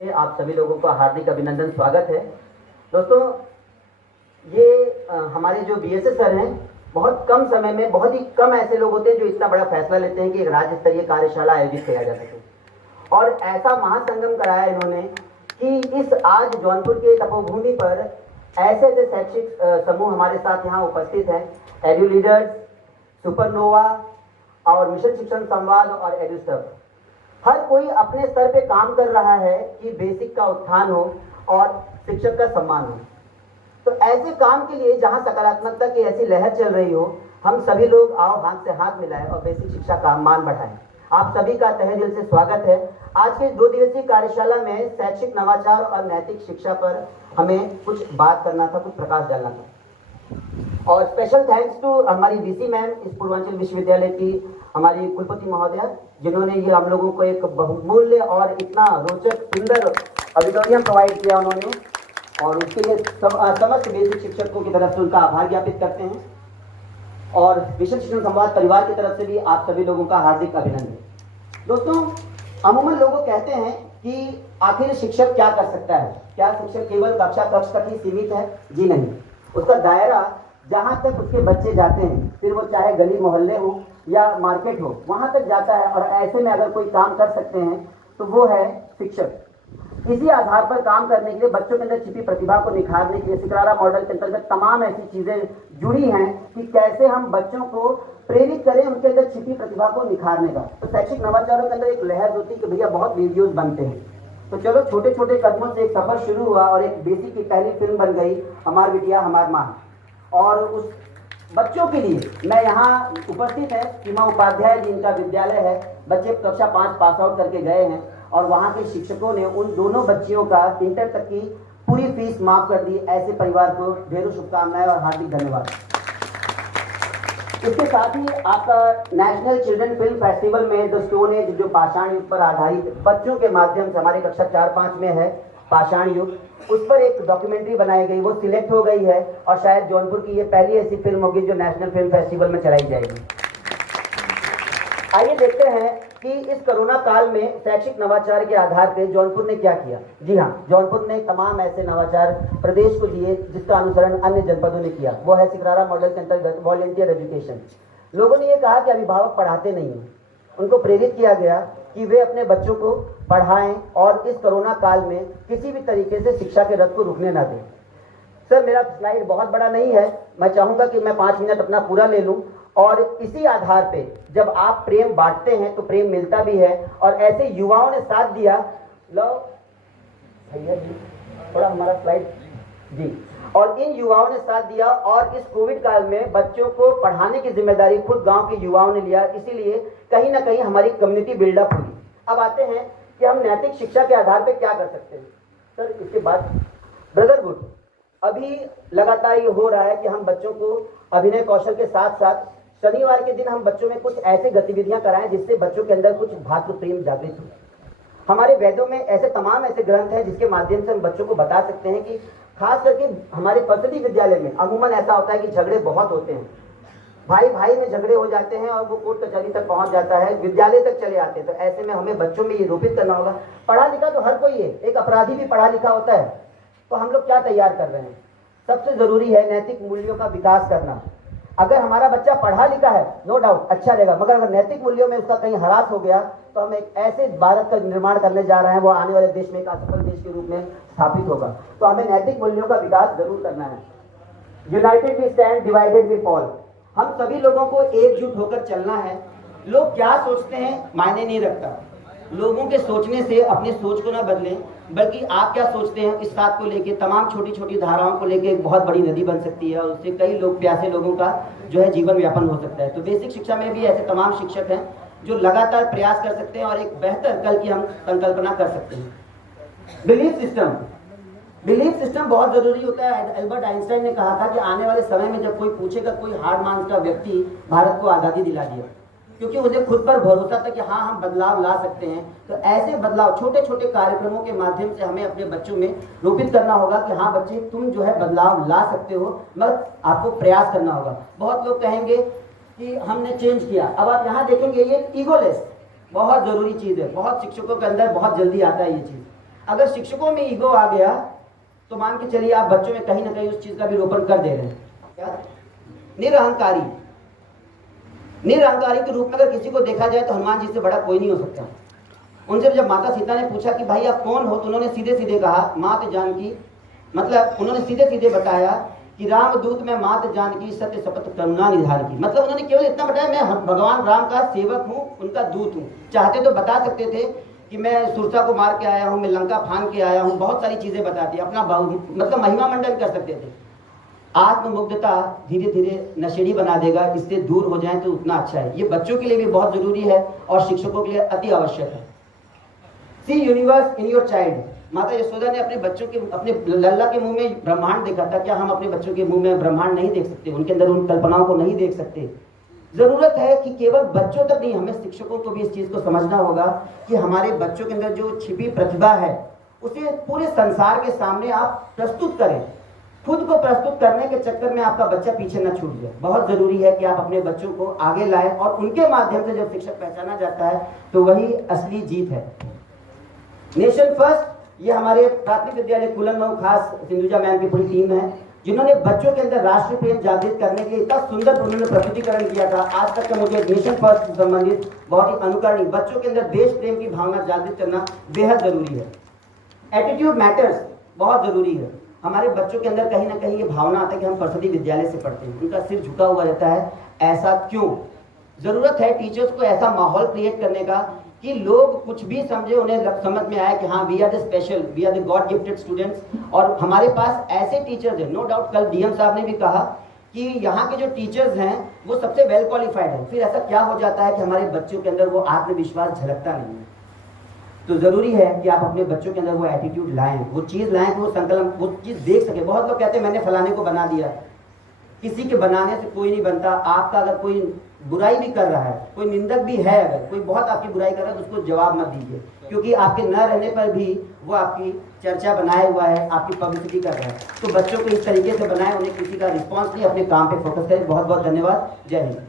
आप सभी लोगों का हार्दिक अभिनंदन, स्वागत है। दोस्तों, ये हमारे जो बीएसएस सर हैं, बहुत कम समय में बहुत ही कम ऐसे लोग होते हैं जो इतना बड़ा फैसला लेते हैं कि एक राज्य स्तरीय कार्यशाला आयोजित किया जा सके। और ऐसा महासंगम कराया इन्होंने कि इस आज जौनपुर के तपोभूमि पर ऐसे ऐसे शैक्षिक समूह हमारे साथ यहाँ उपस्थित हैं। एडू लीडर्स, सुपरनोवा और मिशन शिक्षण संवाद और एडुस्टफ, हर कोई अपने स्तर पे काम कर रहा है कि बेसिक का उत्थान हो और शिक्षक का सम्मान हो। तो ऐसे काम के लिए जहां सकारात्मकता की ऐसी लहर चल रही हो, हम सभी लोग आओ हाथ से हाथ मिलाएं और बेसिक शिक्षा का मान बढ़ाएं। आप सभी का तहे दिल से स्वागत है। आज के 2 दिवसीय कार्यशाला में शैक्षिक नवाचार और नैतिक शिक्षा पर हमें कुछ बात करना था, कुछ प्रकाश डालना था। और स्पेशल थैंक्स टू हमारी वीसी मैम, इस पूर्वांचल विश्वविद्यालय की हमारी कुलपति महोदया, जिन्होंने ये हम लोगों को एक बहुमूल्य और इतना रोचक सुंदर ऑडिटोरियम प्रोवाइड किया उन्होंने, और उसके लिए समस्त बेसिक शिक्षकों की तरफ से उनका आभार ज्ञापित करते हैं। और मिशन शिक्षण संवाद परिवार की तरफ से भी आप सभी लोगों का हार्दिक अभिनंदन। दोस्तों, अमूमन लोग कहते हैं कि आखिर शिक्षक क्या कर सकता है, क्या शिक्षक केवल कक्षा कक्ष तक ही सीमित है? जी नहीं, उसका दायरा जहाँ तक उसके बच्चे जाते हैं, फिर वो चाहे गली मोहल्ले हो या मार्केट हो, वहाँ तक जाता है। और ऐसे में अगर कोई काम कर सकते हैं तो वो है शिक्षक। इसी आधार पर काम करने के लिए, बच्चों के अंदर छिपी प्रतिभा को निखारने के लिए सिकरारा मॉडल के अंतर्गत तमाम ऐसी चीजें जुड़ी हैं कि कैसे हम बच्चों को प्रेरित करें उनके अंदर छिपी प्रतिभा को निखारने का। तो शैक्षिक नवाचारों के अंदर एक लहर होती है कि भैया बहुत वीडियोज बनते हैं, तो चलो छोटे छोटे कदमों से एक सफर शुरू हुआ और एक बेसिक की पहली फिल्म बन गई, हमार बिटिया हमार माँ। और उस बच्चों के लिए मैं यहाँ उपस्थित है सीमा उपाध्याय जिनका विद्यालय है, बच्चे कक्षा 5 पास आउट करके गए हैं और वहाँ के शिक्षकों ने उन दोनों बच्चियों का इंटर तक की पूरी फीस माफ कर दी। ऐसे परिवार को ढेरों शुभकामनाएं और हार्दिक धन्यवाद। इसके साथ ही आपका नेशनल चिल्ड्रन फिल्म फेस्टिवल में द स्टोन एज, जो पाषाण युग पर आधारित बच्चों के माध्यम से हमारी कक्षा 4-5 में है पाषाण युग, उस पर एक डॉक्यूमेंट्री बनाई गई, वो सिलेक्ट हो गई है और शायद जौनपुर की ये पहली ऐसी फिल्म होगी जो नेशनल फिल्म फेस्टिवल में चलाई जाएगी। आइए देखते हैं कि इस कोरोना काल में शैक्षिक नवाचार के आधार पर जौनपुर ने क्या किया। जी हाँ, जौनपुर ने तमाम ऐसे नवाचार प्रदेश को दिए जिसका अनुसरण अन्य जनपदों ने किया। वो है सिकरारा मॉडल के अंतर्गत वॉलंटियर एजुकेशन। लोगों ने ये कहा कि अभिभावक पढ़ाते नहीं हैं, उनको प्रेरित किया गया कि वे अपने बच्चों को पढ़ाएं और इस कोरोना काल में किसी भी तरीके से शिक्षा के रथ को रुकने ना दें। सर, मेरा स्लाइड बहुत बड़ा नहीं है, मैं चाहूंगा कि मैं 5 मिनट अपना पूरा ले लूं। और इसी आधार पे जब आप प्रेम बांटते हैं तो प्रेम मिलता भी है। और ऐसे युवाओं ने साथ दिया। लो भैया जी, थोड़ा हमारा स्लाइड जी। और इन युवाओं ने साथ दिया और इस कोविड काल में बच्चों को पढ़ाने की जिम्मेदारी खुद गांव के युवाओं ने लिया। इसीलिए कहीं ना कहीं हमारी कम्युनिटी बिल्डअप हुई। अब आते हैं कि हम नैतिक शिक्षा के आधार पर क्या कर सकते हैं। सर, इसके बाद ब्रदरहुड, अभी लगातार ये हो रहा है कि हम बच्चों को अभिनय कौशल के साथ साथ शनिवार के दिन हम बच्चों में कुछ ऐसे गतिविधियां कराएं जिससे बच्चों के अंदर कुछ भातृ प्रेम जागृत हो। हमारे वेदों में ऐसे तमाम ऐसे ग्रंथ हैं जिसके माध्यम से हम बच्चों को बता सकते हैं कि खास करके हमारे पद्धति विद्यालय में अमूमन ऐसा होता है कि झगड़े बहुत होते हैं, भाई भाई में झगड़े हो जाते हैं और वो कोर्ट कचहरी तक पहुंच जाता है, विद्यालय तक चले आते हैं। तो ऐसे में हमें बच्चों में ये रोपित करना होगा। पढ़ा लिखा तो हर कोई है, एक अपराधी भी पढ़ा लिखा होता है। तो हम लोग क्या तैयार कर रहे हैं? सबसे जरूरी है नैतिक मूल्यों का विकास करना। अगर हमारा बच्चा पढ़ा लिखा है, नो डाउट अच्छा रहेगा, मगर अगर नैतिक मूल्यों में उसका कहीं हरास हो गया तो हम एक ऐसे भारत का निर्माण करने जा रहे हैं, वो आने वाले देश में एक असफल देश के रूप में स्थापित होगा। तो हमें नैतिक मूल्यों का विकास जरूर करना है। United we stand, divided we fall. हम सभी लोगों को एकजुट होकर चलना है। लोग क्या सोचते हैं मायने नहीं रखता। लोगों के सोचने से अपनी सोच को ना बदलें, बल्कि आप क्या सोचते हैं इस बात को लेके तमाम छोटी छोटी धाराओं को लेके एक बहुत बड़ी नदी बन सकती है और उससे कई लोग, प्यासे लोगों का जो है जीवन व्यापन हो सकता है। तो बेसिक शिक्षा में भी ऐसे तमाम शिक्षक हैं जो लगातार प्रयास कर सकते हैं और एक बेहतर कल की हम संकल्पना कर सकते हैं। बिलीफ सिस्टम बहुत जरूरी होता है। एल्बर्ट आइंस्टाइन ने कहा था कि आने वाले समय में जब कोई पूछेगा, कोई हार मांस का व्यक्ति भारत को आज़ादी दिला दिया, क्योंकि मुझे खुद पर भरोसा था कि हाँ, हम बदलाव ला सकते हैं। तो ऐसे बदलाव छोटे छोटे कार्यक्रमों के माध्यम से हमें अपने बच्चों में रोपित करना होगा कि हाँ बच्चे, तुम जो है बदलाव ला सकते हो, मगर आपको प्रयास करना होगा। बहुत लोग कहेंगे कि हमने चेंज किया। अब आप यहाँ देखेंगे ये ईगोलेस बहुत जरूरी चीज़ है। बहुत शिक्षकों के अंदर बहुत जल्दी आता है ये चीज़। अगर शिक्षकों में ईगो आ गया तो मान के चलिए आप बच्चों में कहीं ना कहीं उस चीज का भी रोपण कर दे रहे हैं। क्या? निरहंकारी, निरहंकारी के रूप में अगर किसी को देखा जाए तो हनुमान जी से बड़ा कोई नहीं हो सकता। उनसे जब माता सीता ने पूछा कि भाई आप कौन हो, तो उन्होंने सीधे सीधे कहा मात जानकी, मतलब उन्होंने सीधे सीधे बताया कि राम दूत में मात जानकी सत्य शपथ करुणा निधान की। मतलब उन्होंने केवल इतना बताया मैं भगवान राम का सेवक हूँ, उनका दूत हूँ। चाहते तो बता सकते थे कि मैं सुरसा को मार के आया हूँ, मैं लंका फान के आया हूँ, बहुत सारी चीजें बताती, अपना मतलब महिमा मंडन कर सकते थे। आत्ममुग्धता धीरे धीरे नशेड़ी बना देगा, इससे दूर हो जाए तो उतना अच्छा है। ये बच्चों के लिए भी बहुत जरूरी है और शिक्षकों के लिए अति आवश्यक है। सी यूनिवर्स इन योर चाइल्ड। माता यशोदा ने अपने बच्चों के, अपने लल्ला के मुंह में ब्रह्मांड देखा था, क्या हम अपने बच्चों के मुंह में ब्रह्मांड नहीं देख सकते? उनके अंदर उन कल्पनाओं को नहीं देख सकते? जरूरत है कि केवल बच्चों तक नहीं, हमें शिक्षकों को भी इस चीज को समझना होगा कि हमारे बच्चों के अंदर जो छिपी प्रतिभा है उसे पूरे संसार के सामने आप प्रस्तुत करें। खुद को प्रस्तुत करने के चक्कर में आपका बच्चा पीछे न छूट जाए। बहुत जरूरी है कि आप अपने बच्चों को आगे लाएं और उनके माध्यम से जब शिक्षक पहचाना जाता है तो वही असली जीत है। नेशन फर्स्ट, ये हमारे प्राथमिक विद्यालय कुलनमऊ खास सिंधुजा मैम की पूरी टीम है जिन्होंने बच्चों के अंदर राष्ट्र प्रेम जागृत करने के लिए इतना सुंदर उन्होंने प्रस्तुतिकरण किया था। आज तक का मुझे नेशन फर्स्ट से संबंधित बहुत ही अनुकरणीय, बच्चों के अंदर देश प्रेम की भावना जागृत करना बेहद जरूरी है। एटीट्यूड मैटर्स बहुत जरूरी है। हमारे बच्चों के अंदर कहीं ना कहीं ये भावना आता है कि हम सरस्वती विद्यालय से पढ़ते हैं, उनका सिर झुका हुआ रहता है, ऐसा क्यों? जरूरत है टीचर्स को ऐसा माहौल क्रिएट करने का कि लोग कुछ भी समझे, उन्हें समझ में आए कि हाँ we are the special, we are the god gifted students. और हमारे पास ऐसे टीचर्स हैं, नो डाउट कल डीएम साहब ने भी कहा कि यहाँ के जो टीचर्स हैं वो सबसे वेल क्वालिफाइड हैं। फिर ऐसा क्या हो जाता है कि हमारे बच्चों के अंदर वो आत्मविश्वास झलकता नहीं है। तो जरूरी है कि आप अपने बच्चों के अंदर वो एटीट्यूड लाएं, वो चीज लाएं कि वो संकलन, वो चीज देख सके। बहुत लोग कहते हैं मैंने फलाने को बना दिया, किसी के बनाने से कोई नहीं बनता। आपका अगर कोई बुराई भी कर रहा है, कोई निंदक भी है, अगर कोई बहुत आपकी बुराई कर रहा है तो उसको जवाब मत दीजिए, क्योंकि आपके न रहने पर भी वो आपकी चर्चा बनाए हुआ है, आपकी पब्लिसिटी कर रहा है। तो बच्चों को इस तरीके से बनाए, उन्हें किसी का रिस्पॉन्स नहीं, अपने काम पे फोकस करें। बहुत बहुत धन्यवाद। जय हिंद।